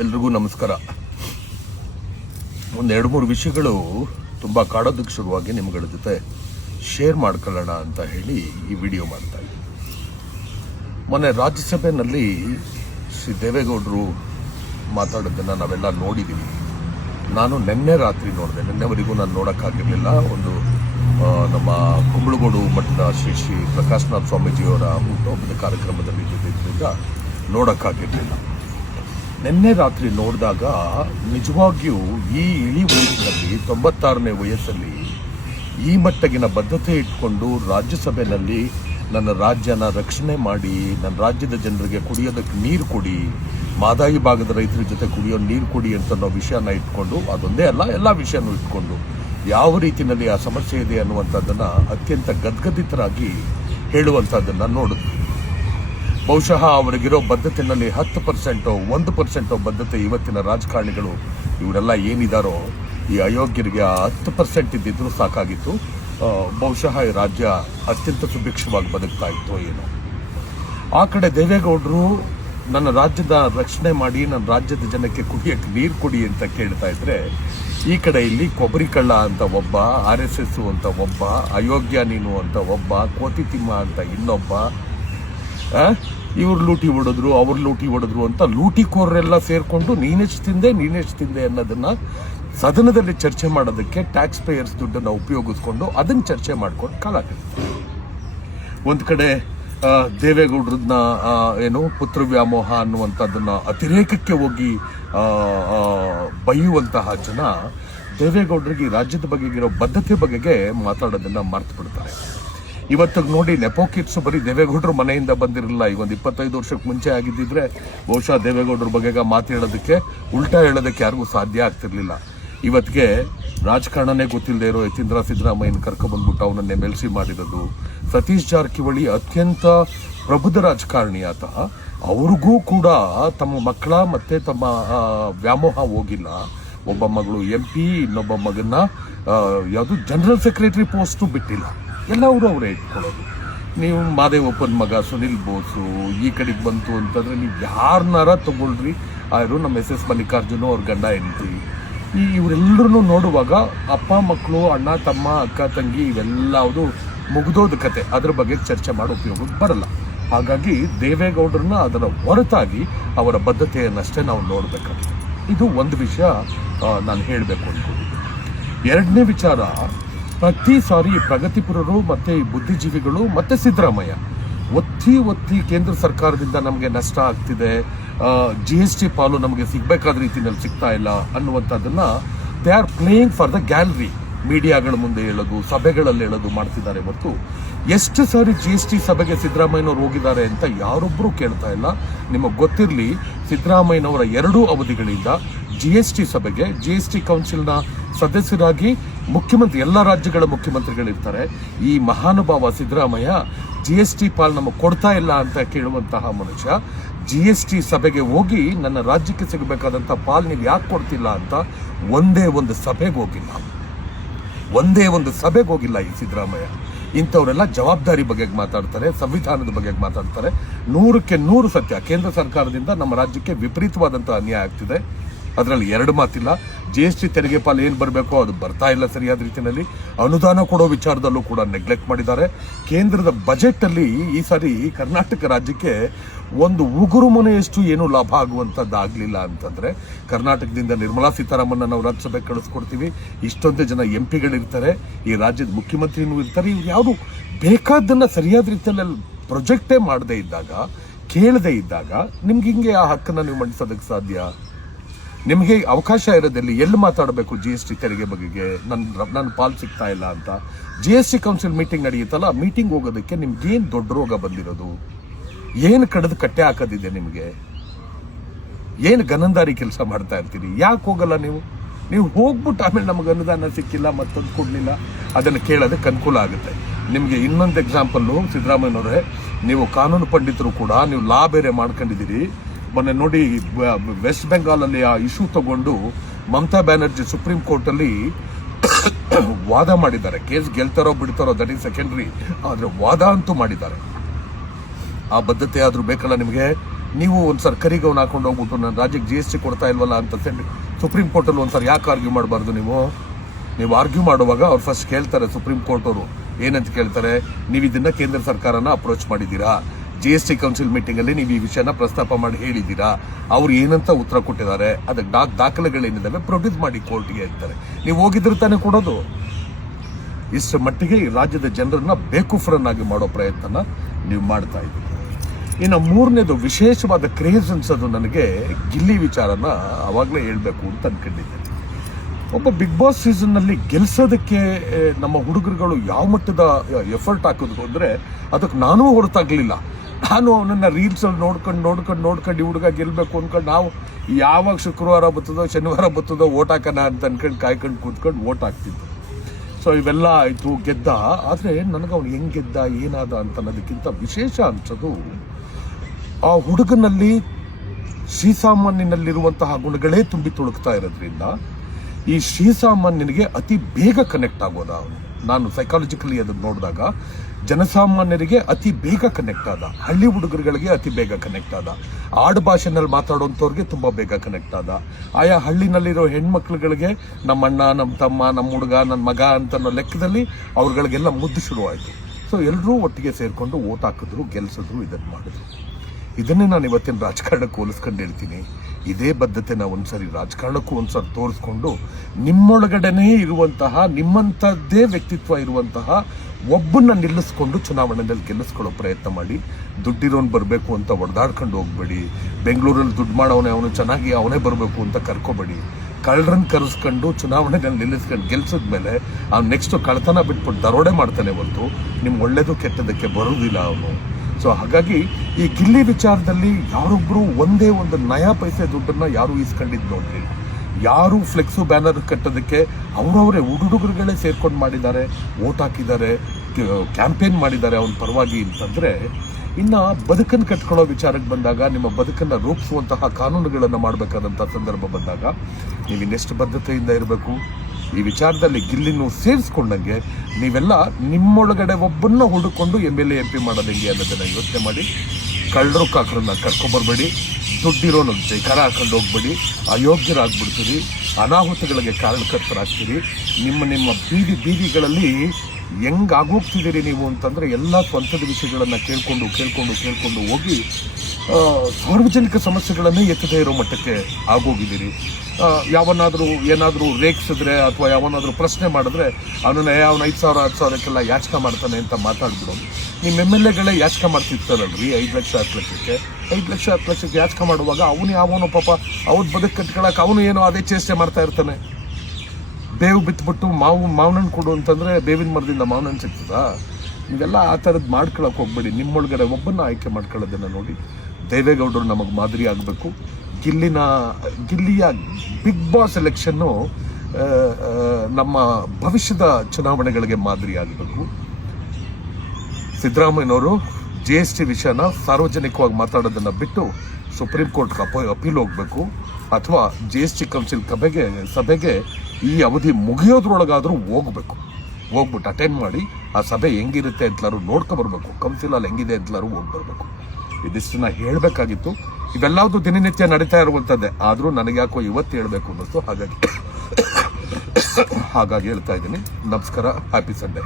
ಎಲ್ರಿಗೂ ನಮಸ್ಕಾರ. ಒಂದು ಎರಡು ಮೂರು ವಿಷಯಗಳು ತುಂಬ ಕಾಡೋದಕ್ಕೆ ಶುರುವಾಗಿ ನಿಮ್ಗಳ ಜೊತೆ ಶೇರ್ ಮಾಡ್ಕೊಳ್ಳೋಣ ಅಂತ ಹೇಳಿ ಈ ವಿಡಿಯೋ ಮಾಡ್ತಾ ಇದ್ದೀನಿ. ಮೊನ್ನೆ ರಾಜ್ಯಸಭೆಯಲ್ಲಿ ಶ್ರೀ ದೇವೇಗೌಡರು ಮಾತಾಡೋದನ್ನು ನಾವೆಲ್ಲ ನೋಡಿದ್ದೀವಿ ನಾನು ನಿನ್ನೆ ರಾತ್ರಿ ನೋಡಿದೆ. ನಿನ್ನೆವರೆಗೂ ನಾನು ನೋಡೋಕ್ಕಾಗಿರಲಿಲ್ಲ ಒಂದು ನಮ್ಮ ಕುಂಬಳಗೋಡು ಮಠದ ಶ್ರೀ ಶ್ರೀ ಪ್ರಕಾಶ್ನಾಥ್ ಸ್ವಾಮೀಜಿಯವರ ಹುಟ್ಟುಹಬ್ಬದ ಕಾರ್ಯಕ್ರಮದಲ್ಲಿ ಜೊತೆಯಿಂದ ನೋಡೋಕ್ಕಾಗಿರಲಿಲ್ಲ ನಿನ್ನೆ ರಾತ್ರಿ ನೋಡಿದಾಗ ನಿಜವಾಗಿಯೂ ಈ ಇಳಿ ವಯಸ್ಸಿನಲ್ಲಿ, ತೊಂಬತ್ತಾರನೇ ವಯಸ್ಸಲ್ಲಿ ಈ ಮಟ್ಟಗಿನ ಬದ್ಧತೆ ಇಟ್ಕೊಂಡು ರಾಜ್ಯಸಭೆಯಲ್ಲಿ ನನ್ನ ರಾಜ್ಯನ ರಕ್ಷಣೆ ಮಾಡಿ, ನನ್ನ ರಾಜ್ಯದ ಜನರಿಗೆ ಕುಡಿಯೋದಕ್ಕೆ ನೀರು ಕೊಡಿ, ಮಾದಾಯಿ ಭಾಗದ ರೈತರ ಜೊತೆ ಕುಡಿಯೋ ನೀರು ಕೊಡಿ ಅಂತ ಅನ್ನೋ ವಿಷಯನ ಇಟ್ಕೊಂಡು, ಅದೊಂದೇ ಅಲ್ಲ, ಎಲ್ಲ ವಿಷಯನೂ ಇಟ್ಕೊಂಡು ಯಾವ ರೀತಿಯಲ್ಲಿ ಆ ಸಮಸ್ಯೆ ಇದೆ ಅನ್ನುವಂಥದ್ದನ್ನು ಅತ್ಯಂತ ಗದ್ಗದಿತರಾಗಿ ಹೇಳುವಂಥದ್ದನ್ನು ನೋಡಿದ್ವಿ. ಬಹುಶಃ ಅವರಿಗಿರೋ ಬದ್ಧತೆಯಲ್ಲಿ ಹತ್ತು ಪರ್ಸೆಂಟು ಒಂದು ಪರ್ಸೆಂಟು ಬದ್ಧತೆ ಇವತ್ತಿನ ರಾಜಕಾರಣಿಗಳು, ಇವರೆಲ್ಲ ಏನಿದಾರೋ ಈ ಅಯೋಗ್ಯರಿಗೆ ಆ ಹತ್ತು ಪರ್ಸೆಂಟ್ ಇದ್ದಿದ್ರು ಸಾಕಾಗಿತ್ತು. ಬಹುಶಃ ಈ ರಾಜ್ಯ ಅತ್ಯಂತ ಸುಭಿಕ್ಷವಾಗಿ ಬದುಕ್ತಾ ಇತ್ತು ಏನೋ. ಆ ಕಡೆ ದೇವೇಗೌಡರು, ನನ್ನ ರಾಜ್ಯದ ರಕ್ಷಣೆ ಮಾಡಿ, ನನ್ನ ರಾಜ್ಯದ ಜನಕ್ಕೆ ಕುಡಿಯಕ್ಕೆ ನೀರು ಕೊಡಿ ಅಂತ ಕೇಳ್ತಾ ಇದ್ರೆ, ಈ ಕಡೆ ಇಲ್ಲಿ ಕೊಬ್ಬರಿ ಕಳ್ಳ ಅಂತ ಒಬ್ಬ, ಆರ್ ಎಸ್ ಎಸ್ ಅಂತ ಒಬ್ಬ, ಅಯೋಗ್ಯ ನೀನು ಅಂತ ಒಬ್ಬ, ಕೋತಿ ತಿಮ್ಮ ಅಂತ ಇನ್ನೊಬ್ಬ ಇವ್ರು ಲೂಟಿ ಹೊಡೆದ್ರು, ಅವ್ರು ಲೂಟಿ ಹೊಡೆದ್ರು ಅಂತ ಲೂಟಿಕೋರರೆಲ್ಲ ಸೇರ್ಕೊಂಡು ನೀನೆಷ್ಟು ತಿಂದೆ ಅನ್ನೋದನ್ನ ಸದನದಲ್ಲಿ ಚರ್ಚೆ ಮಾಡೋದಕ್ಕೆ ಟ್ಯಾಕ್ಸ್ ಪೇಯರ್ಸ್ ದುಡ್ಡನ್ನು ಉಪಯೋಗಿಸ್ಕೊಂಡು ಅದನ್ನ ಚರ್ಚೆ ಮಾಡ್ಕೊಂಡು ಕಾಲ ಒಂದು ಕಡೆ ದೇವೇಗೌಡ್ರದ್ನ ಏನು ಪುತ್ರ ವ್ಯಾಮೋಹ ಅನ್ನುವಂಥದ್ದನ್ನ ಅತಿರೇಕಕ್ಕೆ ಹೋಗಿ ಬೈಯುವಂತಹ ಜನ ದೇವೇಗೌಡರಿಗೆ ರಾಜ್ಯದ ಬಗೆಗಿರೋ ಬದ್ಧತೆ ಬಗೆಗೆ ಮಾತಾಡೋದನ್ನ ಮರ್ತು ಬಿಡ್ತಾರೆ ಇವತ್ತಿಗೆ ನೋಡಿ ನೆಪೋ ಕಿಡ್ಸ್ ಬರೀ ದೇವೇಗೌಡರು ಮನೆಯಿಂದ ಬಂದಿರಲಿಲ್ಲ. ಈಗ ಒಂದು ಇಪ್ಪತ್ತೈದು ವರ್ಷಕ್ಕೆ ಮುಂಚೆ ಆಗಿದ್ದಿದ್ರೆ ಬಹುಶಃ ದೇವೇಗೌಡರ ಬಗ್ಗೆ ಮಾತು ಹೇಳೋದಕ್ಕೆ, ಉಲ್ಟಾ ಹೇಳೋದಕ್ಕೆ ಯಾರಿಗೂ ಸಾಧ್ಯ ಆಗ್ತಿರ್ಲಿಲ್ಲ. ಇವತ್ತಿಗೆ ರಾಜಕಾರಣನೇ ಗೊತ್ತಿಲ್ಲದೆ ಇರೋ ಯತೀಂದ್ರ ಸಿದ್ದರಾಮಯ್ಯನ ಕರ್ಕೊಂಡ್ಬಂದ್ಬಿಟ್ಟು ಅವನನ್ನ ಮೆಲ್ಸಿ ಮಾಡಿರೋದು. ಸತೀಶ್ ಜಾರಕಿಹೊಳಿ ಅತ್ಯಂತ ಪ್ರಬುದ್ಧ ರಾಜಕಾರಣಿ ಆತ. ಅವ್ರಿಗೂ ಕೂಡ ತಮ್ಮ ಮಕ್ಕಳ ಮತ್ತೆ ತಮ್ಮ ವ್ಯಾಮೋಹ ಹೋಗಿಲ್ಲ. ಒಬ್ಬ ಮಗಳು ಎಂ ಪಿ, ಇನ್ನೊಬ್ಬ ಮಗನ್ನ ಯಾವುದು ಜನರಲ್ ಸೆಕ್ರೆಟರಿ ಪೋಸ್ಟು ಬಿಟ್ಟಿಲ್ಲ. ಎಲ್ಲವರು ಅವರೇ ಇಟ್ಕೊಳ್ಳೋದು. ನೀವು ಮಾದೇವಪ್ಪನ ಮಗ ಸುನಿಲ್ ಬೋಸು, ಈ ಕಡೆಗೆ ಬಂತು ಅಂತಂದರೆ ನೀವು ಯಾರನ್ನಾರ ತಗೊಳ್ರಿ. ಯಾರು ನಮ್ಮ ಎಸ್ ಎಸ್ ಮಲ್ಲಿಕಾರ್ಜುನ ಅವ್ರ ಗಂಡ ಹೆಂಡತಿ. ಈ ಇವರೆಲ್ಲರೂ ನೋಡುವಾಗ ಅಪ್ಪ ಮಕ್ಕಳು ಅಣ್ಣ, ತಮ್ಮ, ಅಕ್ಕ, ತಂಗಿ ಇವೆಲ್ಲವುದು ಮುಗ್ದೋದ ಕತೆ. ಅದ್ರ ಬಗ್ಗೆ ಚರ್ಚೆ ಮಾಡೋ ಉಪಯೋಗ ಬರಲ್ಲ. ಹಾಗಾಗಿ ದೇವೇಗೌಡರನ್ನ ಅದರ ಹೊರತಾಗಿ ಅವರ ಬದ್ಧತೆಯನ್ನಷ್ಟೇ ನಾವು ನೋಡಬೇಕಾಗಿದೆ ಇದು ಒಂದು ವಿಷಯ ನಾನು ಹೇಳಬೇಕು ಅಂದ್ಕೊಂಡಿದ್ದೆ ಎರಡನೇ ವಿಚಾರ ಪ್ರತಿ ಸಾರಿ ಪ್ರಗತಿಪುರರು ಮತ್ತು ಬುದ್ಧಿಜೀವಿಗಳು ಮತ್ತೆ ಸಿದ್ದರಾಮಯ್ಯ ಒತ್ತಿ ಒತ್ತಿ ಕೇಂದ್ರ ಸರ್ಕಾರದಿಂದ ನಮಗೆ ನಷ್ಟ ಆಗ್ತಿದೆ ಜಿ ಎಸ್ ಟಿ ಪಾಲು ನಮಗೆ ಸಿಗಬೇಕಾದ ರೀತಿಯಲ್ಲಿ ಸಿಗ್ತಾ ಇಲ್ಲ ಅನ್ನುವಂಥದ್ದನ್ನ they are playing for the gallery ಮೀಡಿಯಾಗಳ ಮುಂದೆ ಹೇಳೋದು ಸಭೆಗಳಲ್ಲಿ ಹೇಳೋದು ಮಾಡ್ತಿದ್ದಾರೆ ಮತ್ತು ಎಷ್ಟು ಸಾರಿ ಜಿ ಎಸ್ ಟಿ ಸಭೆಗೆ ಸಿದ್ದರಾಮಯ್ಯನವರು ಹೋಗಿದ್ದಾರೆ ಅಂತ ಯಾರೊಬ್ಬರೂ ಕೇಳ್ತಾ ಇಲ್ಲ. ನಿಮಗೆ ಗೊತ್ತಿರಲಿ, ಸಿದ್ದರಾಮಯ್ಯನವರ ಎರಡೂ ಅವಧಿಗಳಿಂದ ಜಿ ಎಸ್ ಟಿ ಸಭೆಗೆ ಜಿ ಎಸ್ ಟಿ ಕೌನ್ಸಿಲ್ನ ಸದಸ್ಯರಾಗಿ ಮುಖ್ಯಮಂತ್ರಿ, ಎಲ್ಲ ರಾಜ್ಯಗಳ ಮುಖ್ಯಮಂತ್ರಿಗಳಿರ್ತಾರೆ. ಈ ಮಹಾನುಭಾವ ಸಿದ್ದರಾಮಯ್ಯ ಜಿ ಎಸ್ ಟಿ ಪಾಲ್ ನಮಗೆ ಕೊಡ್ತಾ ಇಲ್ಲ ಅಂತ ಕೇಳುವಂತಹ ಮನುಷ್ಯ. ಜಿ ಎಸ್ ಟಿ ಸಭೆಗೆ ಹೋಗಿ ನನ್ನ ರಾಜ್ಯಕ್ಕೆ ಸಿಗಬೇಕಾದಂಥ ಪಾಲ್ ನೀವು ಯಾಕೆ ಕೊಡ್ತಿಲ್ಲ ಅಂತ ಒಂದೇ ಒಂದು ಸಭೆಗೆ ಹೋಗಿಲ್ಲ. ಒಂದೇ ಒಂದು ಸಭೆಗೆ ಹೋಗಿಲ್ಲ ಈ ಸಿದ್ದರಾಮಯ್ಯ. ಇಂಥವರೆಲ್ಲ ಜವಾಬ್ದಾರಿ ಬಗ್ಗೆ ಮಾತಾಡ್ತಾರೆ, ಸಂವಿಧಾನದ ಬಗ್ಗೆ ಮಾತಾಡ್ತಾರೆ. ನೂರಕ್ಕೆ ನೂರು ಸತ್ಯ. ಕೇಂದ್ರ ಸರ್ಕಾರದಿಂದ ನಮ್ಮ ರಾಜ್ಯಕ್ಕೆ ವಿಪರೀತವಾದಂಥ ಅನ್ಯಾಯ ಆಗ್ತಿದೆ. ಅದರಲ್ಲಿ ಎರಡು ಮಾತಿಲ್ಲ. ಜಿ ಎಸ್ ಟಿ ತೆರಿಗೆ ಪಾಲ್ ಏನು ಬರಬೇಕು ಅದು ಬರ್ತಾ ಇಲ್ಲ ಸರಿಯಾದ ರೀತಿಯಲ್ಲಿ. ಅನುದಾನ ಕೊಡೋ ವಿಚಾರದಲ್ಲೂ ಕೂಡ ನೆಗ್ಲೆಕ್ಟ್ ಮಾಡಿದ್ದಾರೆ. ಕೇಂದ್ರದ ಬಜೆಟ್ ಅಲ್ಲಿ ಈ ಸಾರಿ ಕರ್ನಾಟಕ ರಾಜ್ಯಕ್ಕೆ ಒಂದು ಉಗುರು ಮನೆಯಷ್ಟು ಏನು ಲಾಭ ಆಗುವಂಥದ್ದಾಗಲಿಲ್ಲ ಅಂತಂದ್ರೆ, ಕರ್ನಾಟಕದಿಂದ ನಿರ್ಮಲಾ ಸೀತಾರಾಮನ್ ನಾವು ರಾಜ್ಯಸಭೆಗೆ ಕಳಿಸ್ಕೊಡ್ತೀವಿ. ಇಷ್ಟೊಂದೇ ಜನ ಎಂ ಪಿಗಳಿರ್ತಾರೆ. ಈ ರಾಜ್ಯದ ಮುಖ್ಯಮಂತ್ರಿನೂ ಇರ್ತಾರೆ. ಇವ್ರು ಯಾವುದು ಬೇಕಾದ್ದನ್ನು ಸರಿಯಾದ ರೀತಿಯಲ್ಲಿ ಪ್ರೊಜೆಕ್ಟೇ ಮಾಡದೇ ಇದ್ದಾಗ, ಕೇಳದೇ ಇದ್ದಾಗ ನಿಮ್ಗೆ ಹಿಂಗೆ ಆ ಹಕ್ಕನ್ನ ನೀವು ಮಂಡಿಸೋದಕ್ಕೆ ಸಾಧ್ಯ? ನಿಮಗೆ ಅವಕಾಶ ಇರೋದಲ್ಲಿ ಎಲ್ಲಿ ಮಾತಾಡಬೇಕು ಜಿ ಎಸ್ ಟಿ ತೆರಿಗೆ ಬಗೆಗೆ? ನನ್ನ ನನ್ನ ಪಾಲ್ ಸಿಗ್ತಾ ಇಲ್ಲ ಅಂತ. G S T council meeting ನಡೆಯುತ್ತಲ್ಲ meeting ಹೋಗೋದಕ್ಕೆ ನಿಮ್ಗೆ ಏನು ದೊಡ್ಡ ರೋಗ ಬಂದಿರೋದು? ಏನು ಕಡಿದು ಕಟ್ಟೆ ಹಾಕೋದಿದೆ ನಿಮಗೆ? ಏನು ಗನಂದಾರಿ ಕೆಲಸ ಮಾಡ್ತಾ ಇರ್ತೀರಿ? ಯಾಕೆ ಹೋಗಲ್ಲ ನೀವು? ನೀವು ಹೋಗ್ಬಿಟ್ಟು ಆಮೇಲೆ ನಮಗೆ ಅನುದಾನ ಸಿಕ್ಕಿಲ್ಲ, ಮತ್ತೊಂದು ಕೊಡಲಿಲ್ಲ. ಅದನ್ನು ಕೇಳೋದಕ್ಕೆ ಅನುಕೂಲ ಆಗುತ್ತೆ. ನಿಮಗೆ ಇನ್ನೊಂದು ಎಕ್ಸಾಂಪಲ್ಲು ಸಿದ್ದರಾಮಯ್ಯನವರೇ, ನೀವು ಕಾನೂನು ಪಂಡಿತರು ಕೂಡ, ನೀವು ಲಾ ಬೇರೆ ಮಾಡ್ಕೊಂಡಿದ್ದೀರಿ. ಮೊನ್ನೆ ನೋಡಿ ವೆಸ್ಟ್ ಬೆಂಗಾಲಲ್ಲಿ ಆ ಇಶ್ಯೂ ತಗೊಂಡು ಮಮತಾ ಬ್ಯಾನರ್ಜಿ ಸುಪ್ರೀಂ ಕೋರ್ಟಲ್ಲಿ ವಾದ ಮಾಡಿದ್ದಾರೆ. ಕೇಸ್ ಗೆಲ್ತಾರೋ ಬಿಡ್ತಾರೋ ದಟ್ ಈಸ್ ಸೆಕೆಂಡ್ರಿ ಆದರೆ ವಾದ ಅಂತೂ ಮಾಡಿದ್ದಾರೆ. ಆ ಬದ್ಧತೆ ಆದರೂ ಬೇಕಲ್ಲ ನಿಮಗೆ? ನೀವು ಒಂದು ಸರ್ಕಾರಿ ಗೌನ್ ಹಾಕೊಂಡು ಹೋಗ್ಬಿಟ್ಟು ನಾನು ರಾಜ್ಯಕ್ಕೆ ಜಿ ಎಸ್ ಟಿ ಕೊಡ್ತಾ ಇಲ್ವಲ್ಲ ಅಂತ ಸುಪ್ರೀಂ ಕೋರ್ಟಲ್ಲಿ ಒಂದ್ಸರಿ ಯಾಕೆ ಆರ್ಗ್ಯೂ ಮಾಡಬಾರ್ದು ನೀವು? ನೀವು ಆರ್ಗ್ಯೂ ಮಾಡುವಾಗ ಅವ್ರು ಫಸ್ಟ್ ಕೇಳ್ತಾರೆ ಸುಪ್ರೀಂ ಕೋರ್ಟ್ ಅವರು ಏನಂತ ಕೇಳ್ತಾರೆ? ನೀವು ಇದನ್ನ ಕೇಂದ್ರ ಸರ್ಕಾರನ ಅಪ್ರೋಚ್ ಮಾಡಿದ್ದೀರಾ? G S T council meeting ಅಲ್ಲಿ ನೀವು ಈ ವಿಷಯನ ಪ್ರಸ್ತಾಪ ಮಾಡಿ ಹೇಳಿದ್ದೀರಾ? ಅವ್ರು ಏನಂತ ಉತ್ತರ ಕೊಟ್ಟಿದ್ದಾರೆ? ಅದಕ್ಕೆ ಡಾಕ್ ದಾಖಲೆಗಳೇನಿದ್ದಾವೆ ಪ್ರೊಡ್ಯೂಸ್ ಮಾಡಿ ಕೋರ್ಟ್ಗೆ ಅಂತಾರೆ. ನೀವು ಹೋಗಿದ್ರೆ ತಾನೇ ಕೊಡೋದು. ಇಷ್ಟರ ಮಟ್ಟಿಗೆ ಈ ರಾಜ್ಯದ ಜನರನ್ನ ಬೇಕುಫರನ್ನಾಗಿ ಮಾಡೋ ಪ್ರಯತ್ನ ನೀವು ಮಾಡ್ತಾ ಇದ್ದೀರಿ. ಇನ್ನು ಮೂರನೇದು ವಿಶೇಷವಾದ ಕ್ರೇಜ್ ಅನ್ಸೋದು ನನಗೆ ಗಿಲ್ಲಿ ವಿಚಾರನ ಅವಾಗಲೇ ಹೇಳಬೇಕು ಅಂತ ಅನ್ಕೊಂಡಿದ್ದೆ. ಒಬ್ಬ ಬಿಗ್ ಬಾಸ್ ಸೀಸನ್ನಲ್ಲಿ ಗೆಲ್ಸೋದಕ್ಕೆ ನಮ್ಮ ಹುಡುಗರುಗಳು ಯಾವ ಮಟ್ಟದ ಎಫರ್ಟ್ ಹಾಕಿದ್ರು ಅಂದ್ರೆ ಅದಕ್ಕೆ ನಾನೂ ಹೊರತಾಗ್ಲಿಲ್ಲ. ನಾನು ಅವನನ್ನು ರೀಲ್ಸ್ ಅಲ್ಲಿ ನೋಡ್ಕೊಂಡು ನೋಡ್ಕೊಂಡು ನೋಡ್ಕೊಂಡು ಈ ಹುಡುಗ ಗೆಲ್ಲಬೇಕು ಅಂದ್ಕೊಂಡು ನಾವು ಯಾವಾಗ ಶುಕ್ರವಾರ ಬರ್ತದೋ, ಶನಿವಾರ ಬರ್ತದೋ ಓಟ್ ಹಾಕೋಣ ಅಂತ ಅನ್ಕೊಂಡು ಕಾಯ್ಕೊಂಡು ಕೂತ್ಕೊಂಡು ಓಟ್ ಹಾಕ್ತಿದ್ದೆ. ಸೊ ಇವೆಲ್ಲ ಆಯಿತು, ಗೆದ್ದ. ಆದರೆ ನನಗೆ ಅವನು ಹೆಂಗೆ ಗೆದ್ದ, ಏನಾದ ಅಂತ ಅನ್ನೋದಕ್ಕಿಂತ ವಿಶೇಷ ಅನ್ಸೋದು, ಆ ಹುಡುಗನಲ್ಲಿ ಶ್ರೀಸಾಮಾನ್ಯನಲ್ಲಿರುವಂತಹ ಗುಣಗಳೇ ತುಂಬಿ ತುಳುಕ್ತಾ ಇರೋದ್ರಿಂದ ಈ ಶ್ರೀಸಾಮಾನ್ಯನಿಗೆ ಅತಿ ಬೇಗ ಕನೆಕ್ಟ್ ಆಗೋದ ಅವನು. ನಾನು ಸೈಕಾಲಜಿಕಲಿ ಅದನ್ನು ನೋಡಿದಾಗ ಜನಸಾಮಾನ್ಯರಿಗೆ ಅತಿ ಬೇಗ ಕನೆಕ್ಟ್ ಆದ, ಹಳ್ಳಿ ಹುಡುಗರುಗಳಿಗೆ ಅತಿ ಬೇಗ ಕನೆಕ್ಟ್ ಆದ, ಆಡು ಭಾಷೆನಲ್ಲಿ ಮಾತಾಡುವಂಥವ್ರಿಗೆ ತುಂಬಾ ಬೇಗ ಕನೆಕ್ಟ್ ಆದ. ಆಯಾ ಹಳ್ಳಿನಲ್ಲಿರೋ ಹೆಣ್ಮಕ್ಳುಗಳಿಗೆ ನಮ್ಮ ಅಣ್ಣ ನಮ್ಮ ತಮ್ಮ, ನಮ್ಮ ಹುಡುಗ, ನನ್ನ ಮಗ ಅಂತ ಲೆಕ್ಕದಲ್ಲಿ ಅವ್ರುಗಳಿಗೆಲ್ಲ ಮುದ್ದು ಶುರುವಾಯಿತು. ಸೊ ಎಲ್ಲರೂ ಒಟ್ಟಿಗೆ ಸೇರಿಕೊಂಡು ಓಟ್ ಹಾಕಿದ್ರು, ಗೆಲ್ಸಿದ್ರು, ಇದನ್ನು ಮಾಡಿದ್ರು. ಇದನ್ನೇ ನಾನು ಇವತ್ತಿನ ರಾಜಕಾರಣಕ್ಕೆ ಹೋಲಿಸ್ಕೊಂಡು ಹೇಳ್ತೀನಿ. ಇದೇ ಬದ್ಧತೆನ ಒಂದ್ಸರಿ ರಾಜಕಾರಣಕ್ಕೂ ಒಂದ್ಸರಿ ತೋರಿಸ್ಕೊಂಡು ನಿಮ್ಮೊಳಗಡೆನೇ ಇರುವಂತಹ, ನಿಮ್ಮಂಥದ್ದೇ ವ್ಯಕ್ತಿತ್ವ ಇರುವಂತಹ ಒಬ್ಬನ್ನ ನಿಲ್ಲಿಸ್ಕೊಂಡು ಚುನಾವಣೆಯಲ್ಲಿ ಗೆಲ್ಲಿಸ್ಕೊಳ್ಳೋ ಪ್ರಯತ್ನ ಮಾಡಿ. ದುಡ್ಡಿರೋನ್ ಬರಬೇಕು ಅಂತ ಹೊಡೆದಾಡ್ಕೊಂಡು ಹೋಗ್ಬೇಡಿ. ಬೆಂಗಳೂರಲ್ಲಿ ದುಡ್ಡು ಮಾಡೋವನೇ ಅವನು ಚೆನ್ನಾಗಿ, ಅವನೇ ಬರಬೇಕು ಅಂತ ಕರ್ಕೋಬೇಡಿ. ಕಳ್ಳರನ್ನ ಕರೆಸ್ಕೊಂಡು ಚುನಾವಣೆಯಲ್ಲಿ ನಿಲ್ಲಿಸ್ಕೊಂಡು ಗೆಲ್ಸಿದ್ಮೇಲೆ ಅವ್ನು ನೆಕ್ಸ್ಟ್ ಕಳ್ತನ ಬಿಟ್ಬಿಟ್ಟು ದರೋಡೆ ಮಾಡ್ತಾನೆ ಹೊರತು, ನಿಮ್ಗೆ ಒಳ್ಳೇದು ಕೆಟ್ಟದಕ್ಕೆ ಬರೋದಿಲ್ಲ ಅವನು. ಸೊ ಹಾಗಾಗಿ ಈ ಗಿಲ್ಲಿ ವಿಚಾರದಲ್ಲಿ ಯಾರೊಬ್ಬರು ಒಂದೇ ಒಂದು ನಯಾ ಪೈಸೆ ದುಡ್ಡನ್ನ ಯಾರು ಈಸ್ಕೊಂಡಿದ್ ನೋಡಲಿಲ್ಲ ಯಾರು ಫ್ಲೆಕ್ಸು ಬ್ಯಾನರ್ ಕಟ್ಟೋದಕ್ಕೆ ಅವರವರೇ ಹುಡುಗರುಗಳೇ ಸೇರ್ಕೊಂಡು ಮಾಡಿದ್ದಾರೆ ಓಟ್ ಹಾಕಿದ್ದಾರೆ ಕ್ಯಾಂಪೇನ್ ಮಾಡಿದ್ದಾರೆ ಅವನ ಪರವಾಗಿ ಅಂತಂದ್ರೆ, ಇನ್ನ ಬದುಕನ್ನು ಕಟ್ಕೊಳ್ಳೋ ವಿಚಾರಕ್ಕೆ ಬಂದಾಗ, ನಿಮ್ಮ ಬದುಕನ್ನು ರೂಪಿಸುವಂತಹ ಕಾನೂನುಗಳನ್ನು ಮಾಡಬೇಕಾದಂಥ ಸಂದರ್ಭ ಬಂದಾಗ, ನೀವು ಇನ್ನೆಷ್ಟು ಬದ್ಧತೆಯಿಂದ ಇರಬೇಕು? ಈ ವಿಚಾರದಲ್ಲಿ ಗಿಲ್ಲಿನೂ ಸೇರಿಸ್ಕೊಂಡಂಗೆ ನೀವೆಲ್ಲ ನಿಮ್ಮೊಳಗಡೆ ಒಬ್ಬನ್ನ ಹುಡುಕೊಂಡು M L A M P ಮಾಡೋದು ಅನ್ನೋದನ್ನು ಅನ್ನೋದನ್ನ ಯೋಚನೆ ಮಾಡಿ. ಕಳ್ಳರು ಕಾಕರನ್ನ ಕರ್ಕೊಂಬರ್ಬೇಡಿ ದುಡ್ಡಿರೋನು ಜೈಕಾರ ಹಾಕೊಂಡು ಹೋಗ್ಬೇಡಿ. ಅಯೋಗ್ಯರಾಗ್ಬಿಡ್ತೀರಿ. ಅನಾಹುತಗಳಿಗೆ ಕಾರಣಕರ್ತರಾಗ್ತೀರಿ. ನಿಮ್ಮ ನಿಮ್ಮ ಬೀದಿ ಬೀದಿಗಳಲ್ಲಿ ಹೆಂಗ್ ಆಗೋಗ್ತಿದ್ದೀರಿ ನೀವು ಅಂತಂದ್ರೆ ಎಲ್ಲ ಸ್ವಂತದ ವಿಷಯಗಳನ್ನು ಕೇಳಿಕೊಂಡು ಕೇಳಿಕೊಂಡು, ಕೇಳ್ಕೊಂಡು ಹೋಗಿ ಸಾರ್ವಜನಿಕ ಸಮಸ್ಯೆಗಳನ್ನೇ ಎತ್ತದೇ ಇರೋ ಮಟ್ಟಕ್ಕೆ ಆಗೋಗಿದ್ದೀರಿ. ಯಾವನ್ನಾದರೂ ಏನಾದರೂ ರೇಗಿಸಿದ್ರೆ ಅಥವಾ ಯಾವನಾದರೂ ಪ್ರಶ್ನೆ ಮಾಡಿದ್ರೆ ಅವನನ್ನು ಅವನ ಐದು ಸಾವಿರ, ಹತ್ತು ಸಾವಿರಕ್ಕೆಲ್ಲ ಯಾಚಕ ಮಾಡ್ತಾನೆ ಅಂತ ಮಾತಾಡ್ಬಿಡೋದು ನಿಮ್ಮ ಎಂ ಎಲ್ ಎಗಳೇ ಯಾಚಕ ಮಾಡ್ತಿರ್ತಾರಲ್ರಿ? ಐದು ಲಕ್ಷ, ಹತ್ತು ಲಕ್ಷಕ್ಕೆ? ಐದು ಲಕ್ಷ, ಹತ್ತು ಲಕ್ಷಕ್ಕೆ ಯಾಚಕ ಮಾಡುವಾಗ ಅವನು ಯಾವನೋ ಪಾಪ, ಅವ್ರ ಬದುಕು ಕಟ್ಕೊಳಕ್ಕೆ ಅವನು ಏನೋ ಅದೇ ಚೇಷ್ಟೆ ಮಾಡ್ತಾ ಇರ್ತಾನೆ. ಬೇವು ಬಿತ್ಬಿಟ್ಟು ಮಾವು, ಮಾವನಣ್ಣು ಕೊಡು ಅಂತಂದರೆ ಬೇವಿನ ಮರದಿಂದ ಮಾವನಣ್ಣು ಸಿಗ್ತದಾ? ನೀವೆಲ್ಲ ಆ ಥರದ್ದು ಮಾಡ್ಕೊಳಕ್ಕೆ ಹೋಗ್ಬೇಡಿ. ನಿಮ್ಮೊಳಗಡೆ ಒಬ್ಬನ ಆಯ್ಕೆ ಮಾಡ್ಕೊಳ್ಳೋದನ್ನು ನೋಡಿ. ದೇವೇಗೌಡರು ನಮಗೆ ಮಾದರಿ ಆಗಬೇಕು. ಗಿಲ್ಲಿನ, ಗಿಲ್ಲಿಯ ಬಿಗ್ ಬಾಸ್ ಎಲೆಕ್ಷನ್ನು ನಮ್ಮ ಭವಿಷ್ಯದ ಚುನಾವಣೆಗಳಿಗೆ ಮಾದರಿ ಆಗಬೇಕು. ಸಿದ್ದರಾಮಯ್ಯನವರು ಜಿ ಎಸ್ ಟಿ ವಿಷಯನ ಸಾರ್ವಜನಿಕವಾಗಿ ಮಾತಾಡೋದನ್ನು ಬಿಟ್ಟು ಸುಪ್ರೀಂ ಕೋರ್ಟ್ ಅಪೀಲ್ ಹೋಗಬೇಕು. ಅಥವಾ ಜಿ ಎಸ್ ಟಿ ಕೌನ್ಸಿಲ್ ಸಭೆಗೆ ಸಭೆಗೆ ಈ ಅವಧಿ ಮುಗಿಯೋದ್ರೊಳಗಾದರೂ ಹೋಗ್ಬೇಕು. ಹೋಗ್ಬಿಟ್ಟು ಅಟೆಂಡ್ ಮಾಡಿ, ಆ ಸಭೆ ಹೆಂಗಿರುತ್ತೆ ಅಂತಲಾರು ನೋಡ್ಕೊ ಬರಬೇಕು. ಕೌನ್ಸಿಲ್ ಅಲ್ಲಿ ಹೆಂಗಿದೆ ಅಂತಲಾರು ಹೋಗಿ ಬರಬೇಕು. ಇದಿಷ್ಟನ್ನ ಹೇಳಬೇಕಾಗಿತ್ತು. ಇವೆಲ್ಲವುದು ದಿನನಿತ್ಯ ನಡೀತಾ ಇರುವಂಥದ್ದೇ ಆದರೂ ನನಗೆ ಯಾಕೋ ಇವತ್ತು ಹೇಳಬೇಕು ಅನ್ನಿಸ್ತು ಹಾಗಾಗಿ ಹಾಗಾಗಿ ಹೇಳ್ತಾ ಇದ್ದೀನಿ. ನಮಸ್ಕಾರ. Happy Sunday